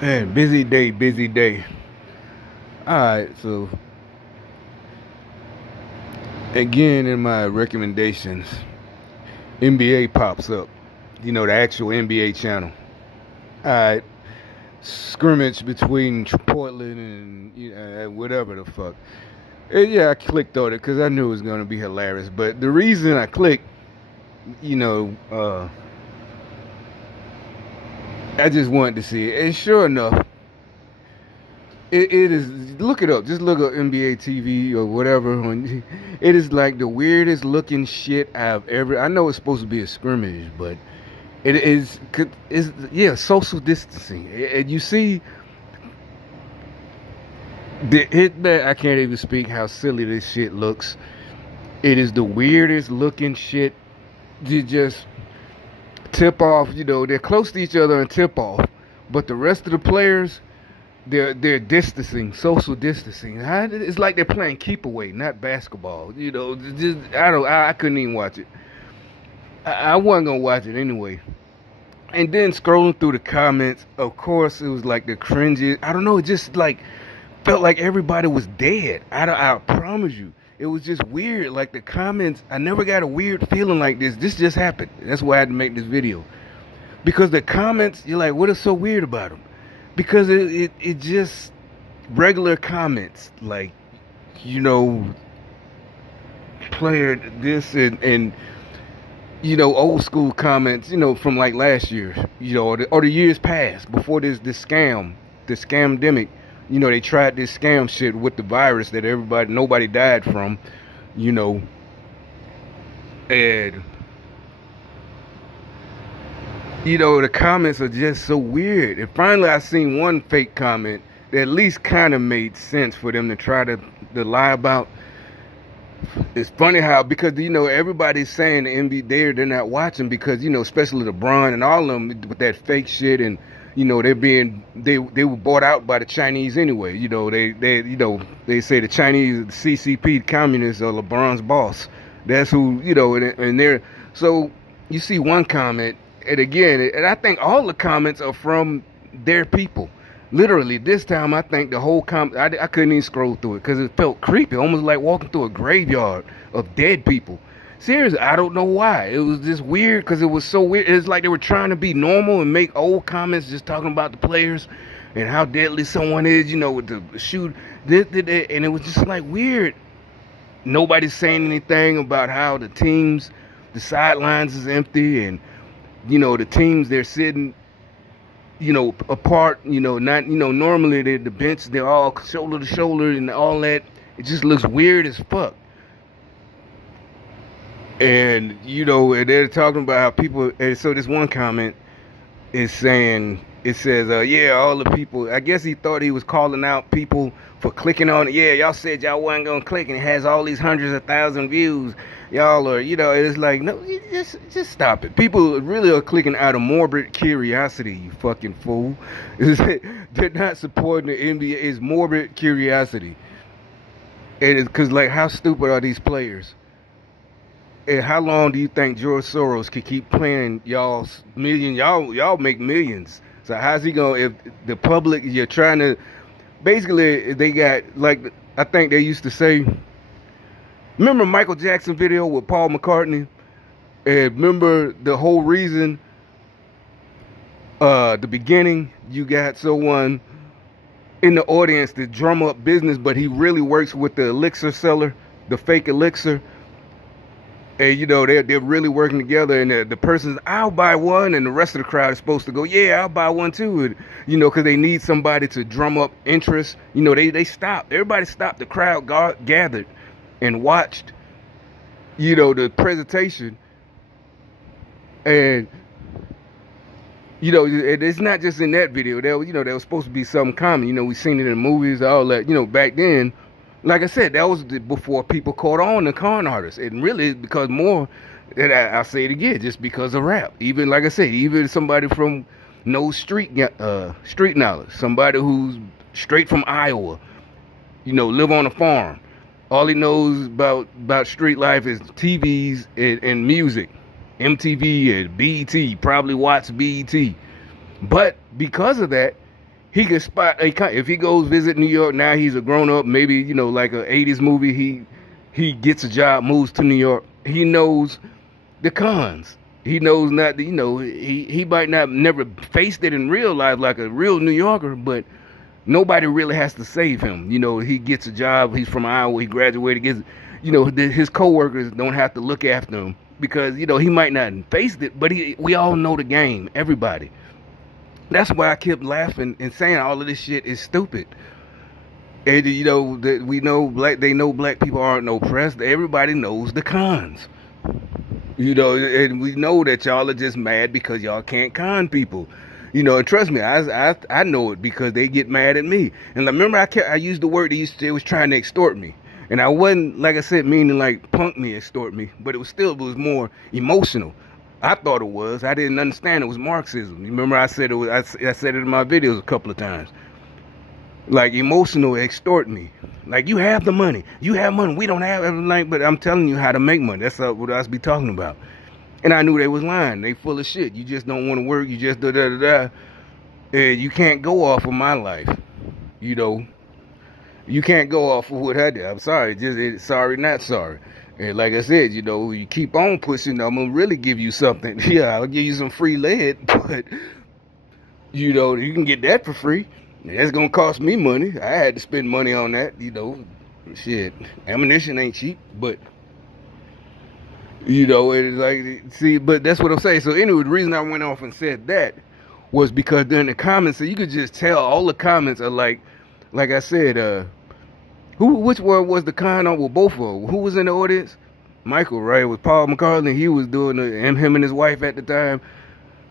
Man, busy day, busy day. Alright, so again in my recommendations, NBA pops up. You know, the actual NBA channel. Alright, scrimmage between Portland and whatever the fuck. And yeah, I clicked on it because I knew it was going to be hilarious. But the reason I clicked, you know, I just wanted to see it. And sure enough, it is. Look it up. Just look up NBA TV or whatever. It is like the weirdest looking shit I've ever. I know it's supposed to be a scrimmage, but it is. Yeah, social distancing. And you see, I can't even speak how silly this shit looks. It is the weirdest looking shit. You just tip off. You know, they're close to each other and tip off, but the rest of the players. They're distancing, social distancing. It's like they're playing keep away, not basketball. You know, just I couldn't even watch it. I wasn't gonna watch it anyway. And then scrolling through the comments, of course, it was like the cringy. I don't know. It just like felt like everybody was dead. I promise you, it was just weird. Like the comments, I never got a weird feeling like this. This just happened. That's why I had to make this video, because the comments, you're like, what is so weird about them? Because it just regular comments like, you know, player this and you know, old school comments, you know, from like last year, you know, or the years past before this scamdemic. You know, they tried this scam shit with the virus that nobody died from, you know, and you know, the comments are just so weird. And finally, I seen one fake comment that at least kind of made sense for them to try to lie about. It's funny how, because, you know, everybody's saying the NBA, they're not watching because, you know, especially LeBron and all of them with that fake shit. And, you know, they were bought out by the Chinese anyway. You know, they say the Chinese, the CCP, communists are LeBron's boss. That's who, you know, and they're, so you see one comment. And again, and I think all the comments are from their people. Literally, this time I think the whole I couldn't even scroll through it because it felt creepy, almost like walking through a graveyard of dead people. Seriously, I don't know why. It was just weird because it was so weird. It's like they were trying to be normal and make old comments just talking about the players and how deadly someone is, you know, with the shoot. And it was just like weird. Nobody's saying anything about how the sidelines is empty, and you know, the teams, they're sitting, you know, apart, you know, not, you know, normally the bench, they're all shoulder to shoulder and all that. It just looks weird as fuck. And, you know, and they're talking about how people, and so this one comment is saying, it says, yeah, all the people, I guess he thought he was calling out people for clicking on it. Yeah, y'all said y'all wasn't gonna click, and it has all these hundreds of thousands views. Y'all are, you know, it's like, no, just stop it. People really are clicking out of morbid curiosity, you fucking fool. They're not supporting the NBA. It's morbid curiosity. And it's because, like, how stupid are these players? And how long do you think George Soros could keep playing y'all's million? Y'all make millions. So how's he gonna, if the public, you're trying to, basically they got, like, I think they used to say, remember Michael Jackson video with Paul McCartney? And remember the whole reason, the beginning, you got someone in the audience to drum up business, but he really works with the elixir seller, the fake elixir. And, you know, they're really working together, and the person's, I'll buy one, and the rest of the crowd is supposed to go, yeah, I'll buy one too. And, you know, because they need somebody to drum up interest. You know, they stopped. Everybody stopped. The crowd gathered and watched, you know, the presentation. And, you know, it's not just in that video. There was supposed to be something common. You know, we seen it in movies, all that. You know, back then, like I said, that was before people caught on the con artists. And really, because more, and I'll say it again, just because of rap. Even, like I said, even somebody from no street knowledge, somebody who's straight from Iowa, you know, live on a farm. All he knows about street life is TVs and music, MTV and BET, probably watch BET. But because of that, He can spot if he goes visit New York. Now he's a grown up, maybe, you know, like a 80s movie. He gets a job, moves to New York. He knows the cons. He knows not, you know, he might not never faced it in real life like a real New Yorker, but nobody really has to save him. You know, he gets a job. He's from Iowa. He graduated. Gets, you know, his coworkers don't have to look after him because, you know, he might not have faced it, but we all know the game. Everybody. That's why I kept laughing and saying all of this shit is stupid. And, you know, that we know they know black people aren't oppressed. Everybody knows the cons. You know, and we know that y'all are just mad because y'all can't con people. You know, and trust me, I know it because they get mad at me. And remember, I used the word they was trying to extort me. And I wasn't, like I said, meaning like punk me, extort me. But it was more emotional. I thought it was. I didn't understand it was Marxism. You remember I said it was. I said it in my videos a couple of times. Like emotional extort me. Like you have the money. You have money. We don't have everything. But I'm telling you how to make money. That's what I was be talking about. And I knew they was lying. They full of shit. You just don't want to work. You just da-da-da-da. And you can't go off of my life. You know. You can't go off of what I did. I'm sorry. Sorry, not sorry. And like I said, you know, you keep on pushing, I'm going to really give you something. Yeah, I'll give you some free lead, but, you know, you can get that for free. That's going to cost me money. I had to spend money on that, you know. Shit, ammunition ain't cheap, but, you know, it's like, see, but that's what I'm saying. So anyway, the reason I went off and said that was because during the comments, so you could just tell all the comments are like I said, which one was the con on with both of them? Who was in the audience? Michael, right? It was Paul McCartney. He was doing him and his wife at the time.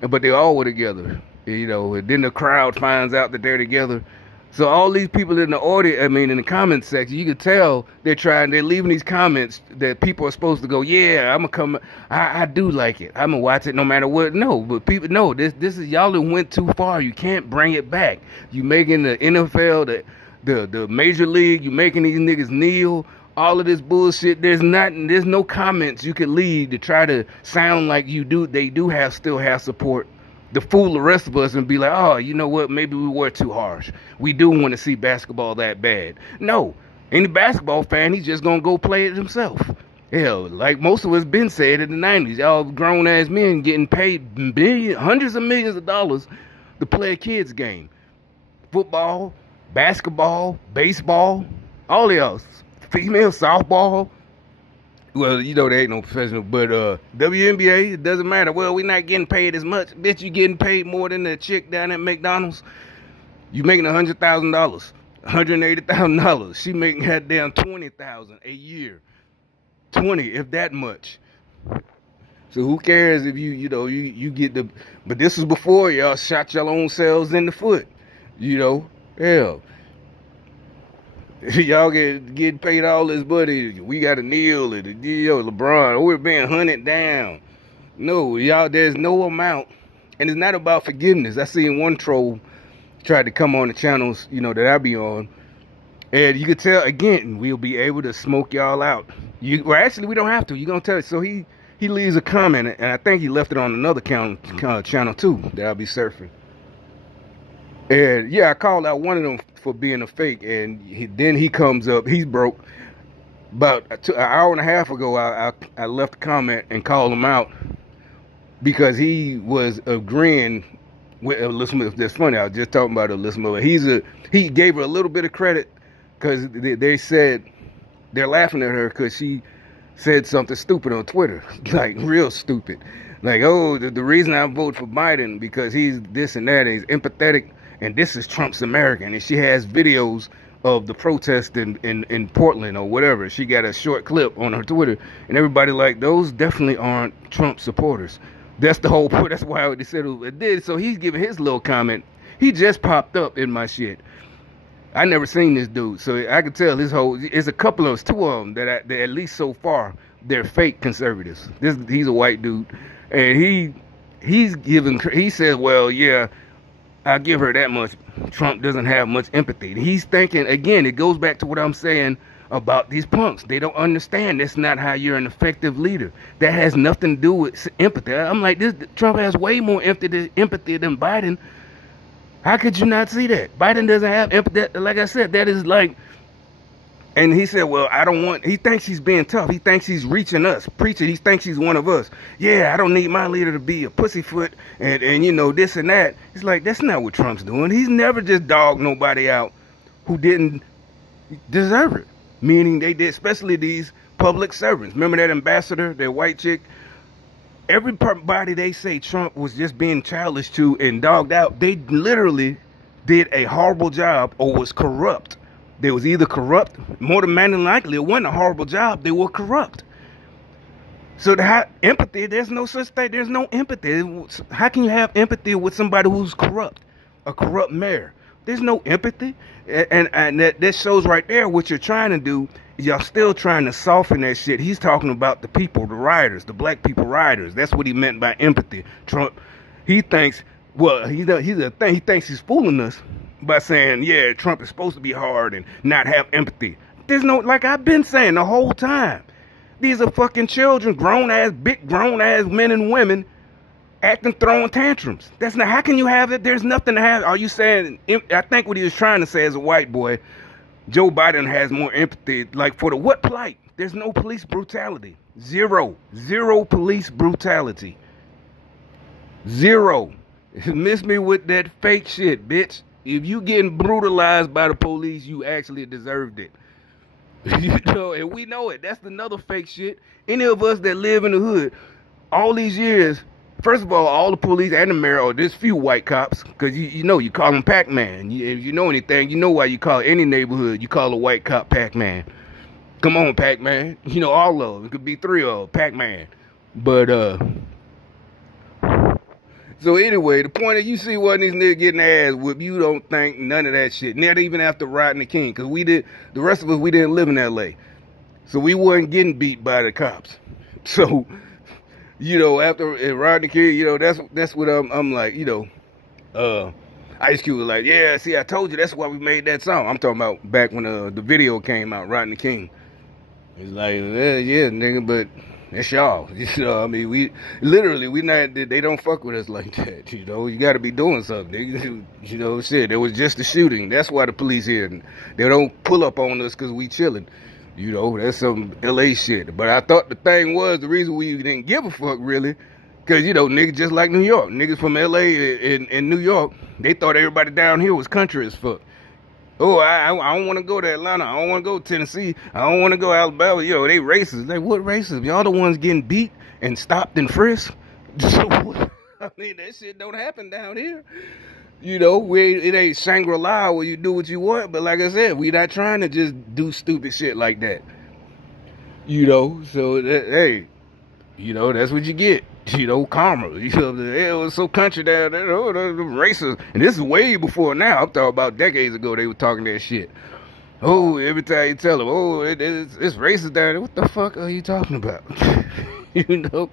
But they all were together. You know, and then the crowd finds out that they're together. So all these people in the audience, I mean, in the comment section, you could tell they're leaving these comments that people are supposed to go, yeah, I'm going to come. I do like it. I'm going to watch it no matter what. No, but people, no, this is, y'all that went too far. You can't bring it back. You making the NFL, the major league, you making these niggas kneel, all of this bullshit. There's no comments you could leave to try to sound like they still have support, to fool the rest of us and be like, oh, you know what, maybe we were too harsh. We do want to see basketball that bad. No, any basketball fan, he's just gonna go play it himself. Hell, like most of us been said in the 90s, y'all grown ass men getting paid hundreds of millions of dollars to play a kid's game. Football, basketball, baseball, all else, female softball. Well, you know they ain't no professional, but WNBA, it doesn't matter. Well, we're not getting paid as much. Bitch, you getting paid more than the chick down at McDonald's. You making $100,000, $180,000. She making goddamn $20,000 a year, 20 if that much. So who cares if you get the? But this was before y'all shot your own selves in the foot. You know. Hell, y'all getting paid all this money. We got to kneel at LeBron. We're being hunted down. No, y'all, there's no amount. And it's not about forgiveness. I seen one troll tried to come on the channels, you know, that I be on. And you could tell, again, we'll be able to smoke y'all out. Well, actually, we don't have to. You're going to tell it. So he leaves a comment, and I think he left it on another channel too that I'll be surfing. And yeah, I called out one of them for being a fake, and then he comes up, he's broke. About an hour and a half ago, I left a comment and called him out because he was agreeing with Elizabeth. That's funny, I was just talking about Elizabeth. He gave her a little bit of credit because they said they're laughing at her because she said something stupid on Twitter, like real stupid. Like, oh, the reason I vote for Biden because he's this and that, and he's empathetic. And this is Trump's American. And she has videos of the protest in Portland or whatever. She got a short clip on her Twitter. And everybody like, those definitely aren't Trump supporters. That's the whole point. That's why they said it did. So he's giving his little comment. He just popped up in my shit. I never seen this dude. So I could tell it's a couple of us, two of them, that at least so far, they're fake conservatives. He's a white dude. And he says, well, yeah, I'll give her that much. Trump doesn't have much empathy. He's thinking, again, it goes back to what I'm saying about these punks. They don't understand that's not how you're an effective leader. That has nothing to do with empathy. I'm like, Trump has way more empathy than Biden. How could you not see that? Biden doesn't have empathy. Like I said, that is like, and he said, well, I don't want, he thinks he's being tough. He thinks he's reaching us, preaching. He thinks he's one of us. Yeah, I don't need my leader to be a pussyfoot and you know, this and that. It's like, that's not what Trump's doing. He's never just dogged nobody out who didn't deserve it. Meaning they did, especially these public servants. Remember that ambassador, that white chick? Everybody they say Trump was just being childish to and dogged out, they literally did a horrible job or was corrupt. They was either corrupt, more than likely, it wasn't a horrible job, they were corrupt. So empathy, there's no such thing, there's no empathy. How can you have empathy with somebody who's corrupt? A corrupt mayor. There's no empathy. And that shows right there what you're trying to do. Y'all still trying to soften that shit. He's talking about the people, the rioters, the black people rioters. That's what he meant by empathy. Trump, he thinks, well, he thinks he's fooling us by saying, yeah, Trump is supposed to be hard and not have empathy. There's no, like I've been saying the whole time, these are fucking children, big grown ass men and women acting, throwing tantrums. That's not, how can you have it? There's nothing to have. Are you saying, I think what he was trying to say as a white boy, Joe Biden has more empathy, like for the what plight? There's no police brutality. Zero police brutality. Zero. Miss me with that fake shit, bitch. If you getting brutalized by the police, you actually deserved it. You know, and we know it. That's another fake shit. Any of us that live in the hood, all these years, first of all the police and the mayor, or there's few white cops, because you know, you call them Pac-Man. If you know anything, you know why you call any neighborhood, you call a white cop Pac-Man. Come on, Pac-Man. You know, all of them. It could be 3 of them, Pac-Man. But, so anyway, the point is, you see what these niggas getting their ass whipped, you don't think none of that shit. Not even after Rodney King, because the rest of us, we didn't live in L.A. So we wasn't getting beat by the cops. So, you know, after Rodney King, you know, that's what I'm like, you know, Ice Cube was like, yeah, see, I told you, that's why we made that song. I'm talking about back when the video came out, Rodney King. He's like, yeah, nigga, but that's y'all. You know, I mean, they don't fuck with us like that. You know, you got to be doing something, nigga. You know, shit, it was just a shooting. That's why the police here. They don't pull up on us because we chilling. You know, that's some LA shit. But I thought the thing was, the reason we didn't give a fuck, really, because, you know, niggas just like New York. Niggas from LA and New York, they thought everybody down here was country as fuck. Oh, I don't want to go to Atlanta. I don't want to go to Tennessee. I don't want to go to Alabama. Yo, they racist. Like, what racist? Y'all the ones getting beat and stopped and frisked? So, I mean, that shit don't happen down here. You know, it ain't Shangri-La where you do what you want. But like I said, we not trying to just do stupid shit like that. You know, so, hey, you know, that's what you get. You know, karma. You know, it was so country down there. Oh, the racist. And this is way before now. I'm talking about decades ago they were talking that shit. Oh, every time you tell them, oh, it's racist down there. What the fuck are you talking about? You know?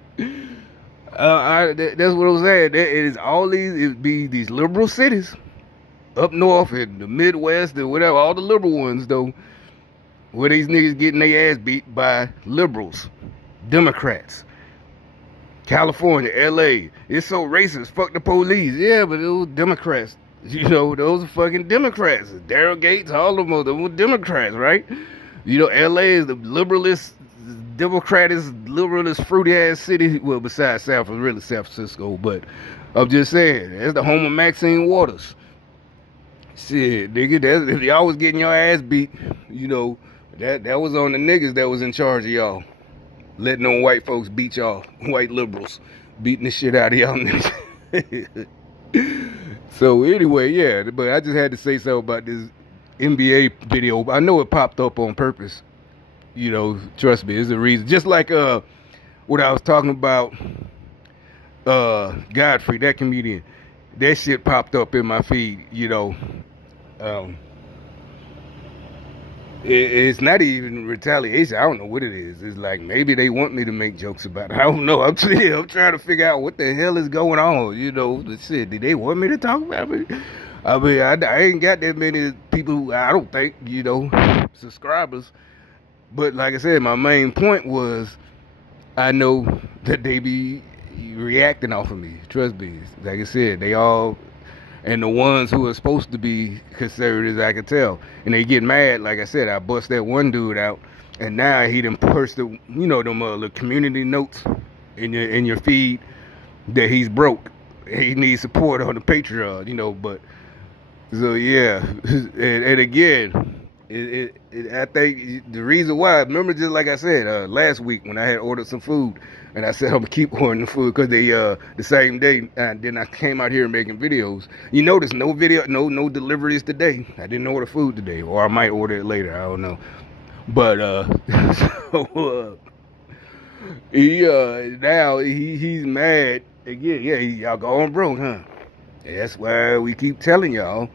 That's what I'm saying. It is all it be these liberal cities up north in the Midwest and whatever, all the liberal ones, though, where these niggas getting their ass beat by liberals, Democrats. California, LA, it's so racist, fuck the police. Yeah, but it was Democrats. You know, those are fucking Democrats. Daryl Gates, all of them were Democrats, right? You know, LA is the liberalist, fruity ass city. Well, besides San Francisco, but I'm just saying, that's the home of Maxine Waters. Shit, nigga, if y'all was getting your ass beat, you know, that was on the niggas that was in charge of y'all. Letting them white folks beat y'all, white liberals, beating the shit out of y'all niggas. So anyway, yeah, but I just had to say something about this NBA video. I know it popped up on purpose. You know, trust me, there's a reason. Just like what I was talking about, Godfrey, that comedian, that shit popped up in my feed, you know. It's not even retaliation. I don't know what it is. It's like maybe they want me to make jokes about it. I don't know. I'm trying to figure out what the hell is going on. You know, the shit. Did they want me to talk about it? I mean, I ain't got that many people, I don't think, you know, subscribers. But like I said, my main point was I know that they be reacting off of me. Trust me. Like I said, they all... and the ones who are supposed to be conservatives, I can tell. And they get mad. Like I said, I bust that one dude out, and now he done posted, them little community notes in your feed that he's broke. He needs support on the Patreon, but so yeah, and again, I think the reason why, remember, just like I said last week when I had ordered some food, and I said I'm gonna keep ordering the food because they the same day, and then I came out here making videos. You notice no deliveries today. I didn't order food today, or I might order it later. I don't know, but now he's mad again. Yeah, y'all going broke, huh? That's why we keep telling y'all.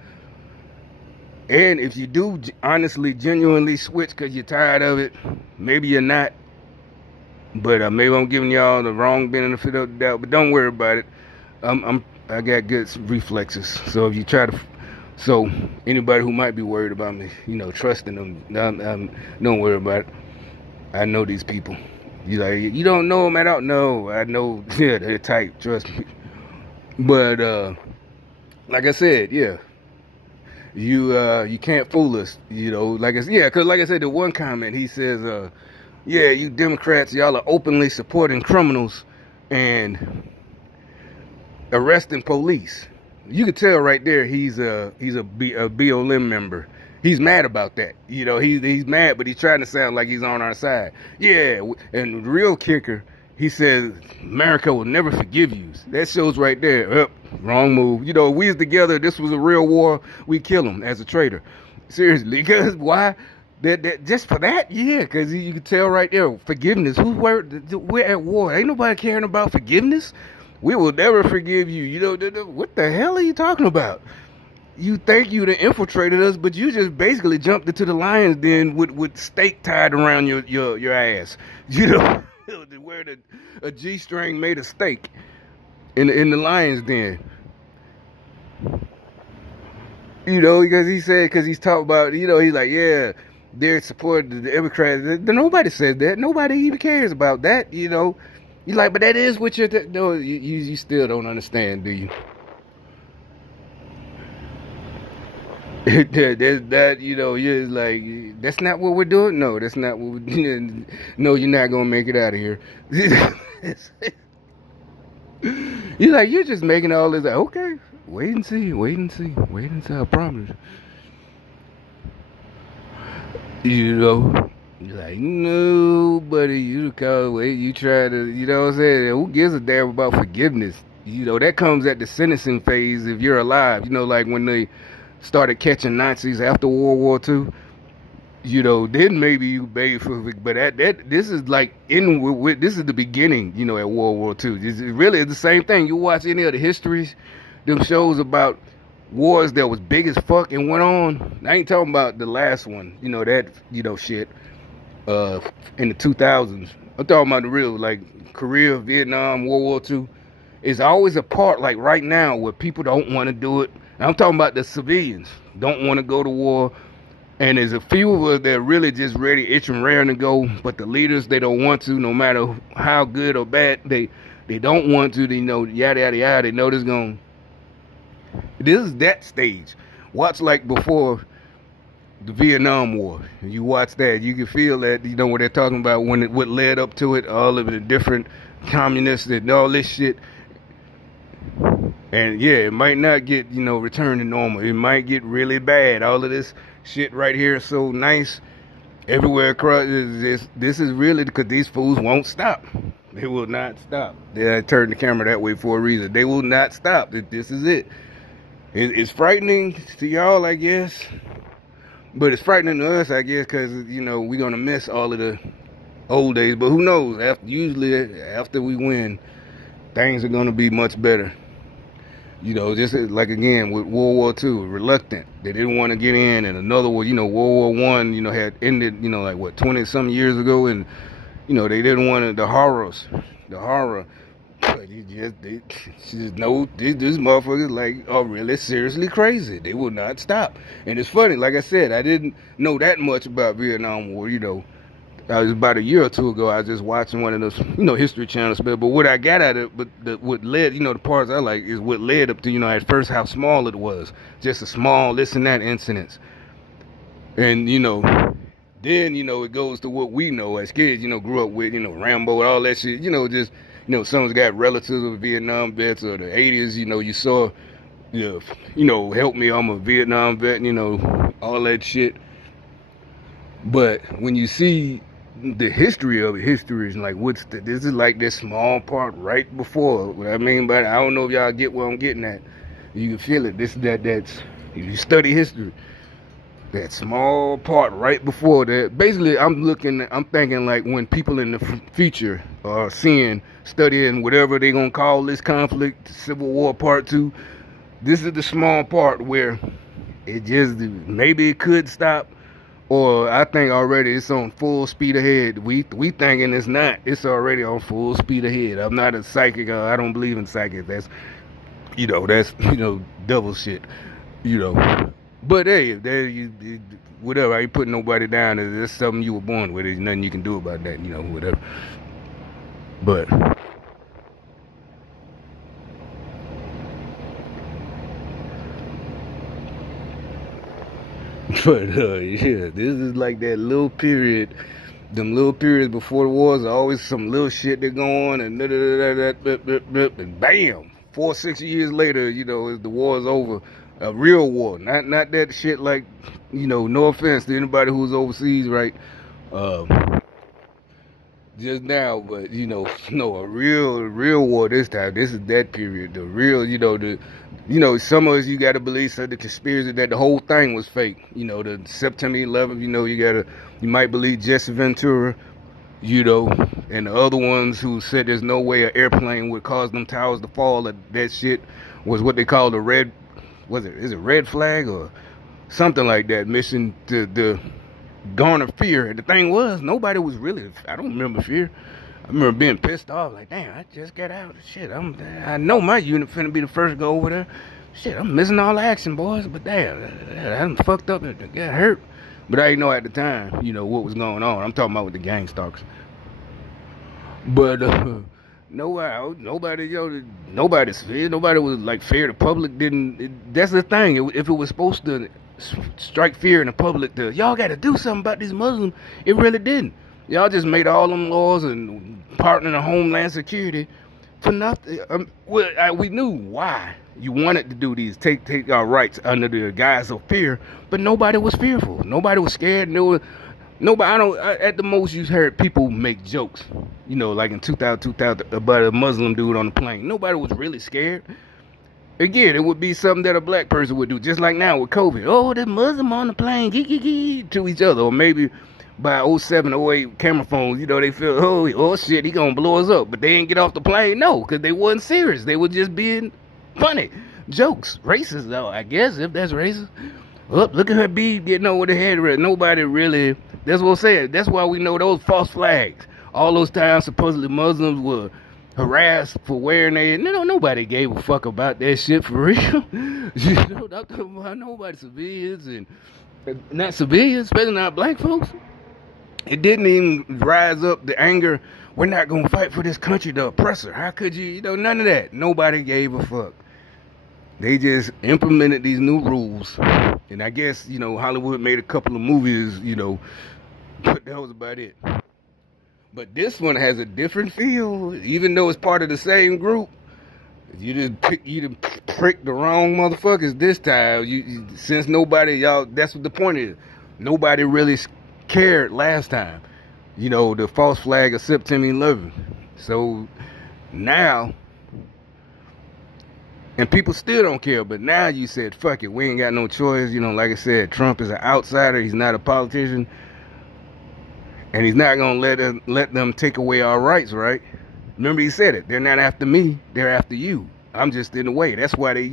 And if you do honestly, genuinely switch because you're tired of it, maybe you're not. But maybe I'm giving y'all the wrong benefit of the doubt. But don't worry about it. I got good reflexes. So if you try to, so anybody who might be worried about me, trusting them, don't worry about it. I know these people. You don't know them. I don't know. I know. Yeah, they're tight. Trust me. But like I said, yeah. You can't fool us, because like I said, the one comment he says, yeah, you Democrats, y'all are openly supporting criminals and arresting police. You can tell right there he's a BLM member. He's mad about that. He's mad, but he's trying to sound like he's on our side. Yeah, and the real kicker, he says, America will never forgive you. That shows right there. Wrong move. We was together. This was a real war. We kill him as a traitor. Seriously. Because why? That just for that? Yeah, because you can tell right there. Forgiveness. We're at war. Ain't nobody caring about forgiveness. We will never forgive you. What the hell are you talking about? You think you done infiltrated us, but you just basically jumped into the lion's den with stake tied around your ass. Where a G-string made a stake in the lion's den. Because he's talking about, he's like, yeah, they're supporting the Democrats. Nobody says that. Nobody even cares about that, You're like, but that is what you're, no, you still don't understand, do you? You're like, that's not what we're doing. No, that's not what we're doing. No, you're not gonna make it out of here. You're like, you're just making all this. Okay, wait and see. I promise. You're like, nobody. You try to. What I'm saying? Who gives a damn about forgiveness? That comes at the sentencing phase if you're alive. Like when they started catching Nazis after World War II, then maybe you beg for it. But this is like this is the beginning, at World War II. It's really the same thing. You watch any of the histories, them shows about wars that was big as fuck and went on. I ain't talking about the last one, shit, in the 2000s. I'm talking about the real, like Korea, Vietnam, World War II. It's always a part like right now where people don't want to do it. I'm talking about the civilians don't want to go to war, and there's a few of us that are really just ready, itching, raring to go. But the leaders, they don't want to, no matter how good or bad. They don't want to. They know yada yada yada. They know this going. This is that stage. Watch like before the Vietnam War. You watch that, you can feel that. What they're talking about what led up to it, all of the different communists and all this shit. And yeah, it might not get, return to normal. It might get really bad. All of this shit right here is so nice. Everywhere across, this is really because these fools won't stop. They will not stop. I turned the camera that way for a reason. They will not stop. This is it. It's frightening to y'all, I guess. But it's frightening to us, I guess, because, we're going to miss all of the old days. But who knows? Usually after we win, things are going to be much better. Just like, again, with World War II, reluctant. They didn't want to get in. And another one, World War I, had ended, 20-some years ago. And, they didn't want the horror. But these motherfuckers, like, are really seriously crazy. They will not stop. And it's funny, like I said, I didn't know that much about Vietnam War, was about a year or two ago. I was just watching one of those, History Channel stuff. But what I got at it, what led, the parts I like is what led up to, at first how small it was, just a small this and that incidents, and then it goes to what we know as kids, grew up with, Rambo and all that shit, just someone's got relatives of Vietnam vets or the 80s, you saw, help me, I'm a Vietnam vet, all that shit. But when you see the history of it, history is like, this is like this small part right before. What I mean by that, I don't know if y'all get what I'm getting at. You can feel it. That's, if you study history, that small part right before that. Basically, I'm thinking like when people in the future are studying whatever they're going to call this conflict, Civil War Part 2, this is the small part where it just, maybe it could stop. Or I think already it's on full speed ahead. We thinking it's not. It's already on full speed ahead. I'm not a psychic. I don't believe in psychics. That's, that's, devil shit. But hey, whatever. I ain't putting nobody down. That's something you were born with. There's nothing you can do about that. Whatever. But yeah, this is like that little period, them little periods before the wars are always some little shit that go on, and and bam, 4 6 years later, as the war's over, a real war, not that shit like, no offense to anybody who's overseas, right? Just now, but no, a real war this time. This is that period, the real, some of us, you gotta believe the conspiracy that the whole thing was fake. The September 11th, you might believe Jesse Ventura, and the other ones who said there's no way an airplane would cause them towers to fall. That shit was what they call the red, is it red flag or something like that, mission to garner fear. And the thing was, nobody was really, I don't remember fear. I remember being pissed off, like, damn, I just got out. Shit, I know my unit finna be the first to go over there. Shit, I'm missing all the action, boys. But damn, I done fucked up and got hurt. But I didn't know at the time, what was going on. I'm talking about with the gang stalkers. But nobody was like fear. The public didn't. That's the thing. If it was supposed to strike fear in the public, y'all got to do something about these Muslims, it really didn't. Y'all just made all them laws and partnered in Homeland Security for nothing. We knew why you wanted to do these, take our rights under the guise of fear, but nobody was fearful. Nobody was scared. At the most you heard people make jokes, like in 2000 about a Muslim dude on the plane. Nobody was really scared. Again, it would be something that a black person would do, just like now with COVID. Oh, the Muslim on the plane, to each other. Or maybe by 07, 08 camera phones, they feel, oh shit, he gonna blow us up. But they didn't get off the plane, no, because they wasn't serious. They were just being funny. Jokes. Racist, though, I guess, if that's racist. Look at her bead getting over the head. Nobody really, that's what I'm saying. That's why we know those false flags. All those times supposedly Muslims were harassed for wearing nobody gave a fuck about that shit for real. I'm talking about nobody, civilians and not civilians, especially not black folks. It didn't even rise up the anger. We're not gonna fight for this country, the oppressor. How could you? None of that. Nobody gave a fuck. They just implemented these new rules, and I guess Hollywood made a couple of movies. But that was about it. But this one has a different feel, even though it's part of the same group. You just pricked the wrong motherfuckers this time. Since nobody, that's what the point is. Nobody really cared last time. The false flag of September 11th. So now, and people still don't care, but now you said, fuck it, we ain't got no choice. Like I said, Trump is an outsider. He's not a politician. And he's not going to let them take away our rights, right? Remember he said it. They're not after me. They're after you. I'm just in the way. That's why they,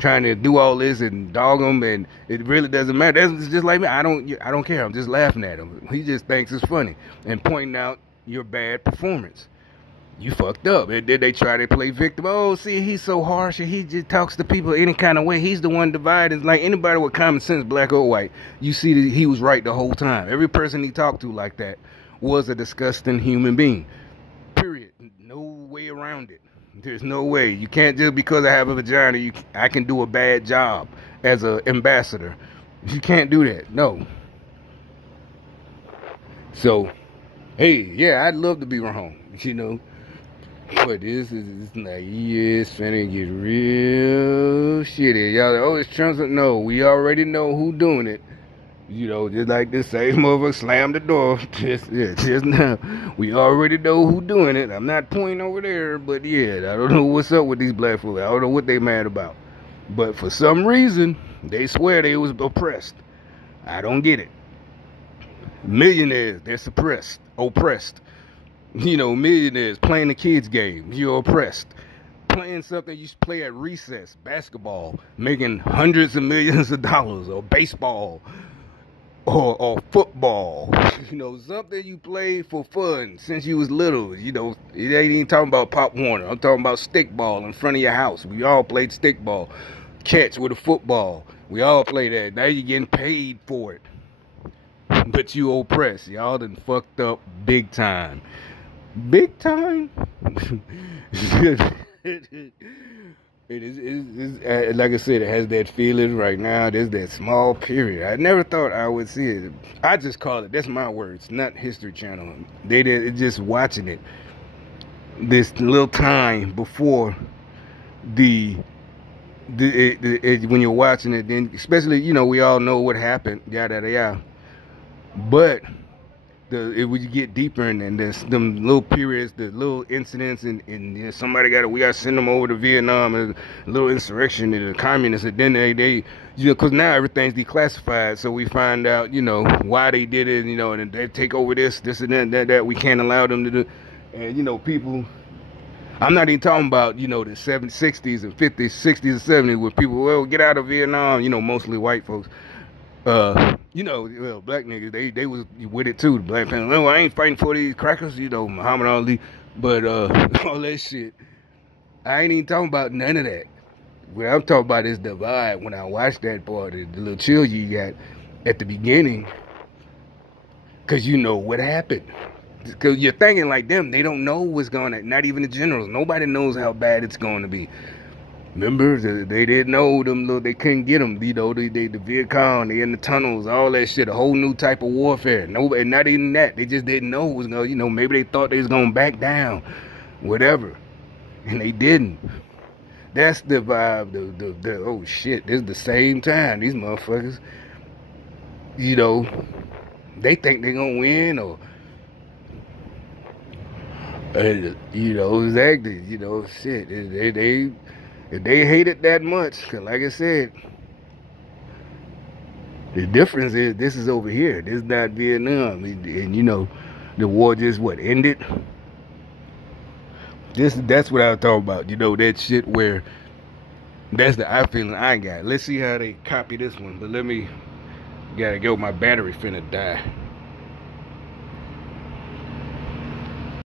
trying to do all this and dog them. And it really doesn't matter. That's just like me. I don't care. I'm just laughing at him. He just thinks it's funny and pointing out your bad performance. You fucked up. And then they try to play victim. Oh, see, he's so harsh and he just talks to people any kind of way. He's the one divided. Like anybody with common sense, black or white, you see that he was right the whole time. Every person he talked to like that was a disgusting human being. Period. No way around it. There's no way. You can't just because I have a vagina, I can do a bad job as an ambassador. You can't do that. No. So, hey, yeah, I'd love to be wrong, you know. But this is like, yeah, it's finna get real shitty. Y'all like, oh, it's Trump. No, we already know who doing it. You know, just like this same motherfucker slammed the door just now. We already know who doing it. I'm not pointing over there, but yeah, I don't know what's up with these black folks. I don't know what they mad about. But for some reason, they swear they was oppressed. I don't get it. Millionaires, they're oppressed. You know, millionaires playing the kids game, you're oppressed. Playing something you should play at recess, basketball, making hundreds of millions of dollars, or baseball, or football, you know, something you play for fun since you was little. You know, it ain't even talking about Pop Warner. I'm talking about stickball in front of your house. We all played stickball, catch with a football. We all play that. Now you're getting paid for it, but you oppressed. Y'all done fucked up big time. Big time. It is, like I said, it has that feeling right now. There's that small period. I never thought I would see it. I just call it, that's my words, not History Channel. They did just watching it. This little time before when you're watching it, then especially, you know, we all know what happened, yada yada yada. But when you get deeper and there's them little periods, the little incidents, and somebody we got to send them over to Vietnam, and a little insurrection and the communists, and then they you know, because now everything's declassified, so we find out, you know, why they did it, you know, and they take over this and that we can't allow them to do, and you know, people. I'm not even talking about, you know, the 60s and 50s, 60s and 70s, where people, well, get out of Vietnam, you know, mostly white folks. You know, well, black niggas, they was with it too. The Black Panther, well, I ain't fighting for these crackers, you know, Muhammad Ali, but all that shit. I ain't even talking about none of that. What I'm talking about is the vibe when I watched that part, the little chill you got at the beginning, because you know what happened. Because you're thinking like them, they don't know what's going on, not even the generals. Nobody knows how bad it's going to be. Remember, they didn't know them. They couldn't get them. You know, the Viet Cong, they in the tunnels, all that shit. A whole new type of warfare. Nobody, not even that. They just didn't know what was going. You know, maybe they thought they was gonna back down, whatever, and they didn't. That's the vibe. The oh shit. This is the same time. These motherfuckers, you know, they think they gonna win, or you know, exactly. You know, shit. If they hate it that much, because like I said, the difference is this is over here. This is not Vietnam. And you know, the war just ended? That's what I was talking about. You know, that shit where that's the feeling I got. Let's see how they copy this one. But gotta go. My battery finna die.